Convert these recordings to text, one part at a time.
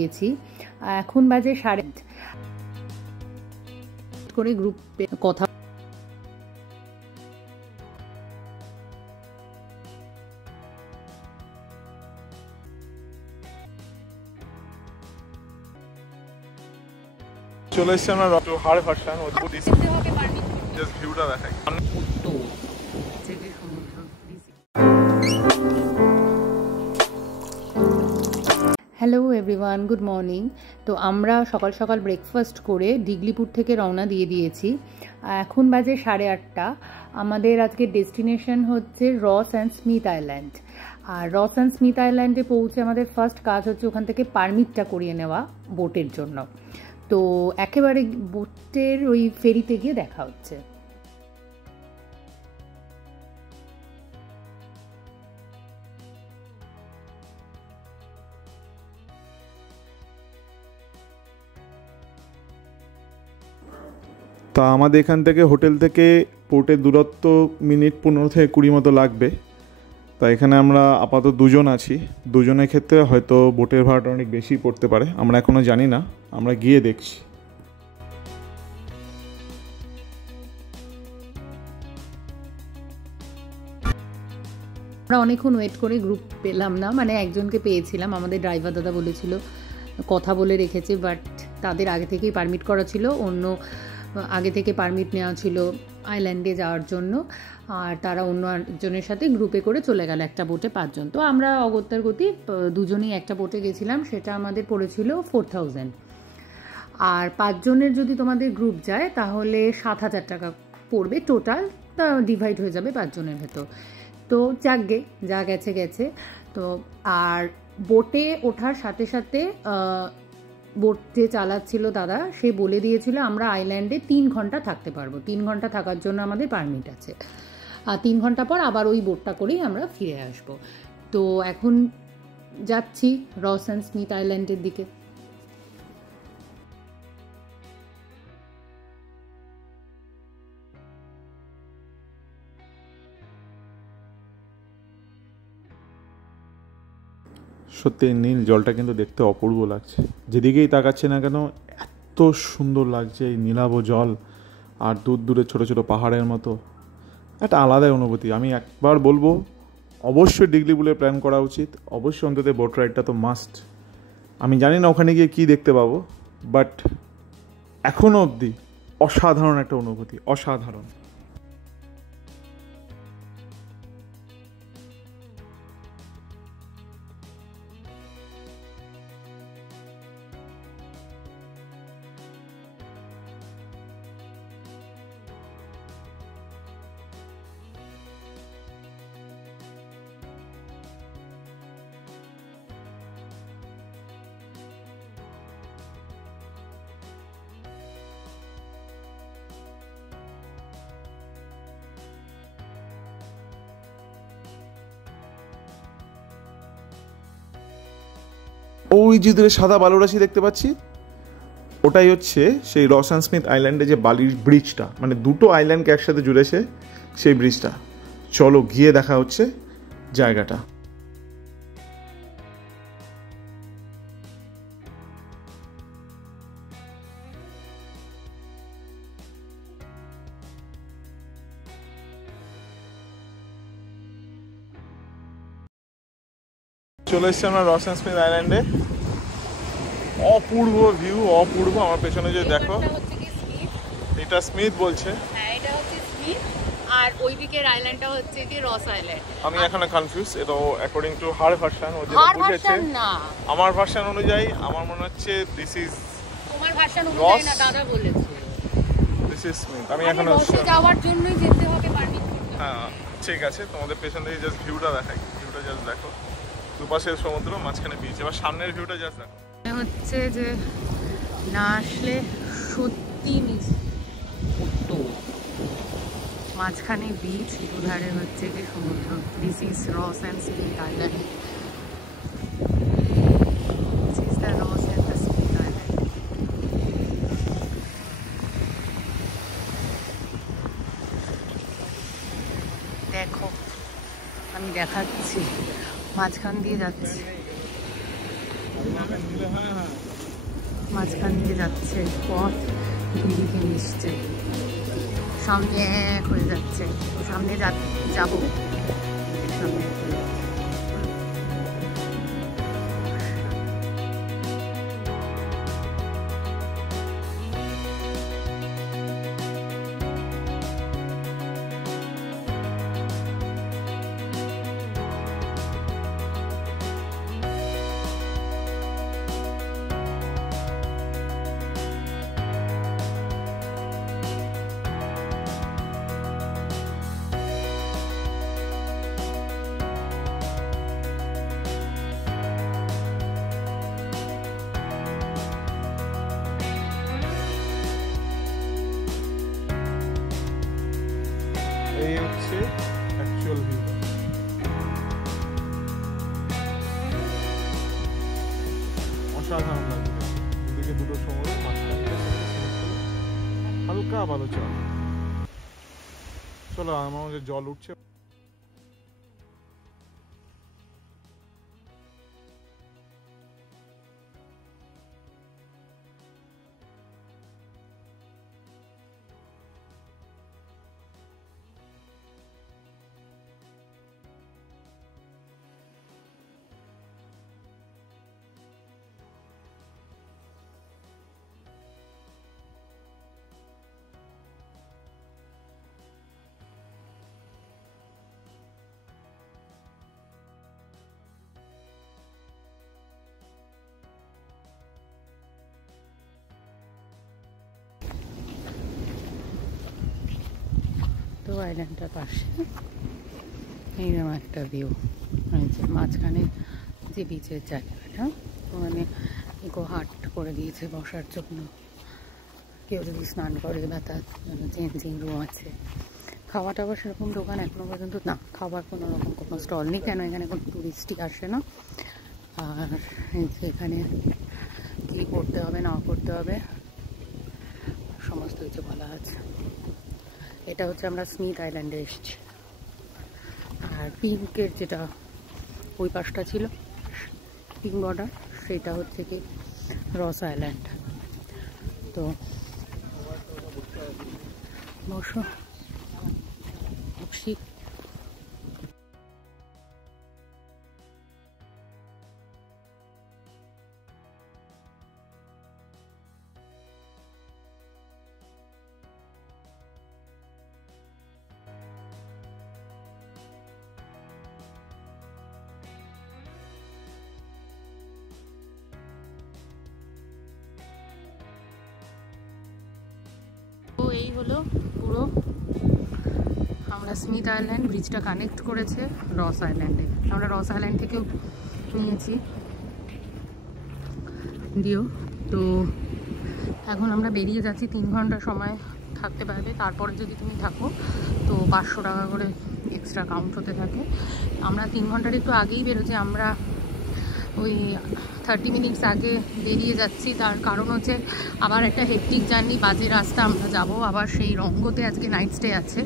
দিয়েছি। এখন বাজে 8:30 করে গ্রুপে কথা চলে এসছি আমরা হাড় ভার্সন জাস্ট ভিউটা দেখাই। Hello everyone, good morning. তো আমরা সকাল সকাল ব্রেকফাস্ট করে ডিগলিপুর থেকে রওনা দিয়ে দিয়েছি। এখন বাজে 8:30। আমাদের আজকে ডেস্টিনেশন হচ্ছে রস অ্যান্ড স্মিথ আইল্যান্ড। আর রস অ্যান্ড স্মিথ আইল্যান্ডে পৌঁছে আমাদের ফার্স্ট কাজ হচ্ছে ওখান থেকে পারমিটটা করিয়ে নেওয়া বোটের জন্য। তো একেবারে বোটের ওই ফেরিতে গিয়ে দেখা হচ্ছে। তা আমাদের এখান থেকে হোটেল থেকে পোর্টের দূরত্ব মিনিট 15 থেকে 20 মতো লাগবে। তা এখানে আমরা আপাতত দুজন আছি। দুজনের ক্ষেত্রে হয়তো বোটের ভাড়াটা অনেক বেশি পড়তে পারে, আমরা এখনও জানি না, আমরা গিয়ে দেখছি। আমরা অনেকক্ষণ ওয়েট করে গ্রুপ পেলাম না, মানে একজনকে পেয়েছিলাম। আমাদের ড্রাইভার দাদা বলেছিল কথা বলে রেখেছে, বাট তাদের আগে থেকেই পারমিট করা ছিল, আগে থেকে পারমিট নেওয়া ছিল আইল্যান্ডে যাওয়ার জন্য। আর তারা অন্য একজনের সাথে গ্রুপে করে চলে গেল একটা বোটে 5 জন। তো আমরা অগত্যার গতি দুজনেই একটা বোটে গেছিলাম, সেটা আমাদের পড়েছিল 4000। আর 5 জনের যদি তোমাদের গ্রুপ যায় তাহলে 7000 টাকা পড়বে টোটাল, তা ডিভাইড হয়ে যাবে 5 জনের ভেতর। তো যাকগে, যা গেছে গেছে। তো আর বোটে ওঠার সাথে সাথে বোট যে চালাচ্ছিল দাদা, সে বলে দিয়েছিল আমরা আইল্যান্ডে 3 ঘন্টা থাকতে পারবো। 3 ঘন্টা থাকার জন্য আমাদের পারমিট আছে। আর 3 ঘন্টা পর আবার ওই বোটটা করেই আমরা ফিরে আসব। তো এখন যাচ্ছি রস অ্যান্ড স্মিথ আইল্যান্ডের দিকে। সত্যি নীল জলটা কিন্তু দেখতে অপূর্ব লাগছে, যেদিকেই তাকাচ্ছে না কেন এত সুন্দর লাগছে এই নীলাভ জল। আর দূর দূরে ছোট ছোট পাহাড়ের মতো একটা আলাদাই অনুভূতি। আমি একবার বলবো অবশ্যই ডিগলিপুরে প্ল্যান করা উচিত, অবশ্যই অন্তত বোট রাইডটা তো মাস্ট। আমি জানি না ওখানে গিয়ে কী দেখতে পাবো, বাট এখনও অবধি অসাধারণ একটা অনুভূতি, অসাধারণ। ওই যে দূরে সাদা বালুরাশি দেখতে পাচ্ছি, ওটাই হচ্ছে সেই রস অ্যান্ড স্মিথ আইল্যান্ডে যে বালির ব্রিজটা, মানে দুটো আইল্যান্ডকে একসাথে জুড়েছে সেই ব্রিজটা। চলো গিয়ে দেখা হচ্ছে জায়গাটা। চলে এসছি আমরা রস অ্যান্ড স্মিথ আইল্যান্ডে। অপূর্ব ভিউ, অপূর্ব। আমার পেছনে যে দেখো, এটা স্মিথ বলছে। হ্যাঁ, এটা হচ্ছে স্মিথ, আর ওই দিকের আইল্যান্ডটা হচ্ছে কি রস আইল্যান্ড। আমি এখনো কনফিউজ, এটা অ্যাকর্ডিং টু হার ভার্সন ও যেটা বুঝেছে। না, আমার ভার্সন অনুযায়ী আমার মনে হচ্ছে দিস ইজ, তোমার ভার্সন অনুযায়ী না, দাদা বলেছে দিস ইজ স্মিথ। আমি এখনো রসে যাওয়ার জন্যই যেতে হবে পারমিট করতে। হ্যাঁ ঠিক আছে, তোমাদের পেছন থেকে জাস্ট ভিউটা দেখাই। ভিউটা জাস্ট দেখো, দুপাশে সমুদ্র, মাঝখানে বিচ। এবার সামনের ভিউটা জাস্ট দেখো। হচ্ছে যে না আসলে সত্যি মিস করতো। মাঝখানে বিচ, দুধারে হচ্ছে কি সমুদ্র। দিস ইজ রস and Smith island. This is the রস অ্যান্ড দ্য স্মিথ আইল্যান্ড। দেখো, আমি দেখাচ্ছি, মাঝখান দিয়ে যাচ্ছি। মাঝখান দিয়ে যাচ্ছে পথ দিকে মিশছে, সামনে এক হয়ে যাচ্ছে, তো সামনে যাবো সামনে এই হচ্ছে অ্যাকচুয়াল ভিউ। অসাধারণ লাগছে, দুদিকে দুটো সমুদ্র, মাঝখান দিয়ে হালকা ভালো জল। চলো আমাদের জল উঠছে। তো আইল্যান্ডটার পাশে এইরকম একটা ভিউ, মাঝখানে যে বিচের জায়গাটা ওখানে ইকো হাট করে দিয়েছে বসার জন্য, কেউ যদি স্নান করে বা তার জন্য চেঞ্জিং রুম আছে। খাওয়া টাওয়া সেরকম দোকান এখনো পর্যন্ত না, খাবার কোনো রকম কোনো স্টল নেই, কেন এখানে কোনো টুরিস্টই আসে না। আর এখানে কী করতে হবে না করতে হবে সমস্ত কিছু বলা আছে। এটা হচ্ছে আমরা স্মিথ আইল্যান্ডে এসেছি, আর পিঙ্কের যেটা ওই পাশটা ছিল পিঙ্ক বর্ডার, সেটা হচ্ছে কি রস আইল্যান্ড। তো বসো বসি। তো এই হলো পুরো আমরা স্মিথ আইল্যান্ড, ব্রিজটা কানেক্ট করেছে রস আইল্যান্ডে। আমরা রস আইল্যান্ড থেকেও নিয়েছি দিও। তো এখন আমরা বেরিয়ে যাচ্ছি, 3 ঘন্টা সময় থাকতে পারবে, তারপরে যদি তুমি থাকো তো 500 টাকা করে এক্সট্রা কাউন্ট হতে থাকে। আমরা 3 ঘন্টার একটু আগেই বেরোছি, আমরা ওই 30 মিনিটস আগে বেরিয়ে যাচ্ছি। তার কারণ হচ্ছে আবার একটা হেক্টিক জার্নি, বাজে রাস্তা, আমরা যাব আবার সেই রঙ্গোতে, আজকে নাইট স্টে আছে।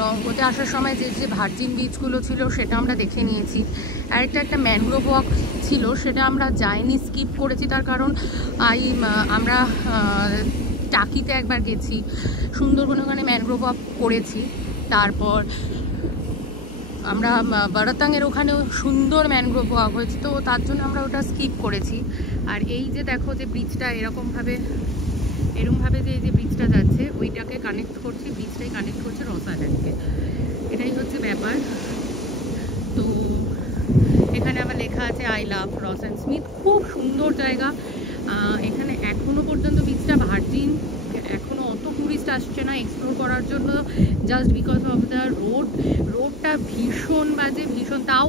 রঙ্গোতে আসার সময় যে যে ভার্জিন বিচগুলো ছিল সেটা আমরা দেখে নিয়েছি, আর একটা ম্যানগ্রোভ ওয়াক ছিল, সেটা আমরা যাইনি, স্কিপ করেছি। তার কারণ আমরা টাকিতে একবার গেছি, সুন্দরবনে ওখানে ম্যানগ্রোভ ওয়াক করেছি। তারপর আমরা বারাতাংয়ের ওখানেও সুন্দর ম্যানগ্রোভ ওয়াক হয়েছে, তো তার জন্য আমরা ওটা স্কিপ করেছি। আর এই যে দেখো যে ব্রিজটা এরকমভাবে যে ব্রিজটা যাচ্ছে ওইটাকে কানেক্ট করছে, ব্রিজটাই কানেক্ট করছে রস আইল্যান্ডকে, এটাই হচ্ছে ব্যাপার। তো এখানে আবার লেখা আছে আই লাভ রস অ্যান্ড স্মিথ, খুব সুন্দর জায়গা। এখানে এখনো পর্যন্ত বিচটা ভার্জিন, এখনো অত টুরিস্ট আসছে না এক্সপ্লোর করার জন্য, জাস্ট বিকজ অফ দ্য রোডটা ভীষণ বাজে, ভীষণ। তাও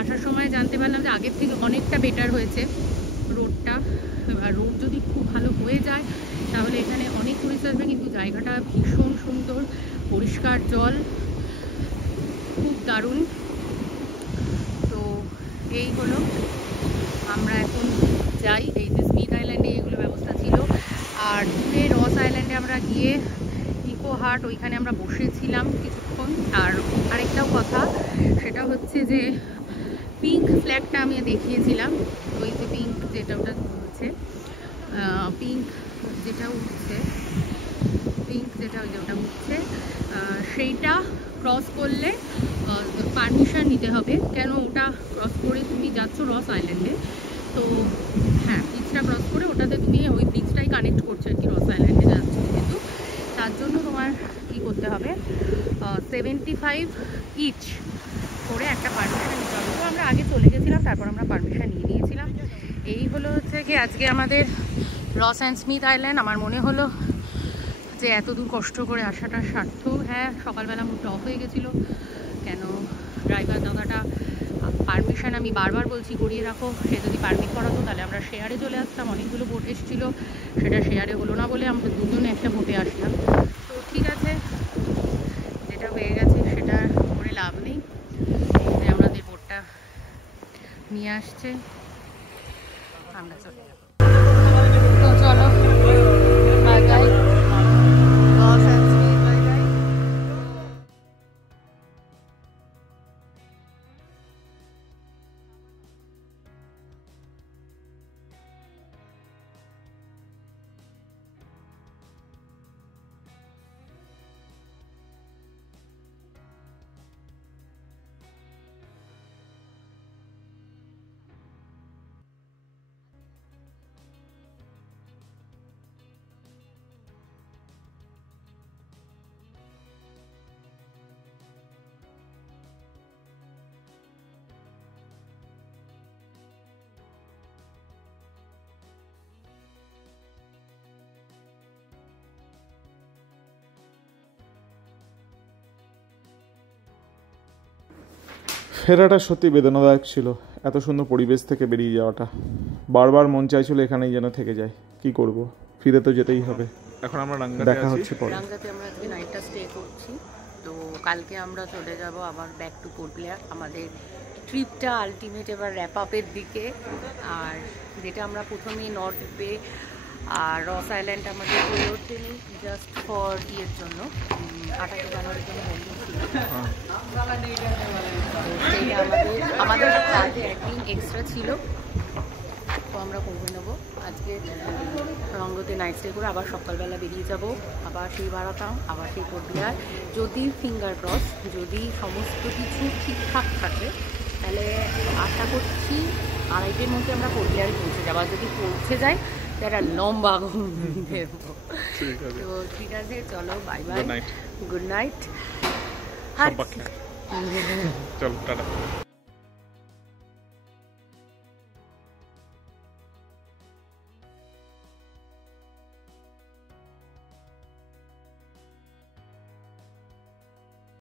আসার সময় জানতে পারলাম যে আগের থেকে অনেকটা বেটার হয়েছে রোডটা। রোড যদি খুব ভালো হয়ে যায় তাহলে এখানে অনেক টুরিস্ট আসবে, কিন্তু জায়গাটা ভীষণ সুন্দর, পরিষ্কার জল, খুব দারুণ। তো এই হলো, আমরা এখন যাই। এই যে স্মিথ আইল্যান্ডে এগুলো ব্যবস্থা ছিল, আর দূরে রস আইল্যান্ডে আমরা গিয়ে ইকো হাট, ওইখানে আমরা বসেছিলাম কিছুক্ষণ। আর আরেকটাও কথা, সেটা হচ্ছে যে পিঙ্ক ফ্ল্যাগটা আমি দেখিয়েছিলাম, ওই যে পিঙ্ক যেটা ওটা হচ্ছে পিঙ্ক যেটা উঠছে, ওটা উঠছে, সেইটা ক্রস করলে পারমিশন নিতে হবে। কেন ওটা ক্রস করে তুমি যাচ্ছ রস আইল্যান্ডে, তো হ্যাঁ ব্রিজটা ক্রস করে ওটাতে তুমি ওই ব্রিজটাই কানেক্ট করছো আর কি, রস আইল্যান্ডে যাচ্ছ যেহেতু, তার জন্য তোমার কী করতে হবে 75 ইচ করে একটা পারমিশন নিতে হবে। তো আমরা আগে চলে গেছিলাম, তারপর আমরা পারমিশন নিয়ে নিয়েছিলাম। এই হলো হচ্ছে কি আজকে আমাদের রস অ্যান্ড স্মিথ আইল্যান্ড। আমার মনে হলো যে এত দূর কষ্ট করে আসাটা সার্থক। হ্যাঁ সকালবেলা মুডটা অফ হয়ে গেছিলো, কেন ড্রাইভার দাদাটা পারমিশন আমি বারবার বলছি করিয়ে রাখো, সে যদি পারমিট করাতো তাহলে আমরা শেয়ারে চলে আসতাম। অনেকগুলো বোট এসেছিলো, সেটা শেয়ারে হলো না বলে আমরা দুজনে একটা বোটে আসলাম। তো ঠিক আছে, যেটা হয়ে গেছে সেটা করে লাভ নেই। যে আমাদের বোটটা নিয়ে আসছে, আমরা চলে যাবো। তো চলো বাই বাই। ফেরাটা সত্যি বেদনাদায়ক ছিল, এত সুন্দর পরিবেশ থেকে বেরিয়ে যাওয়াটা। বারবার মন চাইছিল এখানেই যেন থেকে যায়, কি করব, ফিরে তো যেতেই হবে। এখন আমরা দেখা হচ্ছে পরে। রাঙ্গাতে আমরা আজকে নাইটটা স্টে করছি, তো কালকে আমরা চলে যাব আবার ব্যাক টু পোর্ট ব্লেয়ার। আমাদের ট্রিপটা আলটিমেট এবার র্যাপ আপের দিকে। আর যেটা আমরা প্রথমেই নর্থ বে আর রস আইল্যান্ড আমাদের হয়ে ওঠেনি, জাস্ট ফর ইয়ের জন্য, আটাকে বানানোর জন্য বন্ধু ছিল। সেইটা আমাদের কাজে একদিন এক্সট্রা ছিল, তো আমরা করে নেবো। আজকে রঙ্গতে নাইট স্টে করে আবার সকালবেলা বেরিয়ে যাব, আবার সেই বারাতাম, আবার সেই পোর্ট ব্লেয়ার। যদি ফিঙ্গার ক্রস, যদি সমস্ত কিছু ঠিকঠাক থাকে তাহলে আশা করছি 2:30-এর মধ্যে আমরা পোর্ট ব্লেয়ারে পৌঁছে যাবো। আর যদি পৌঁছে যাই একটা লম্বা ঘুম দেবো। তো ঠিক আছে, চলো বাই বাই, গুড নাইট। চলো টাটা।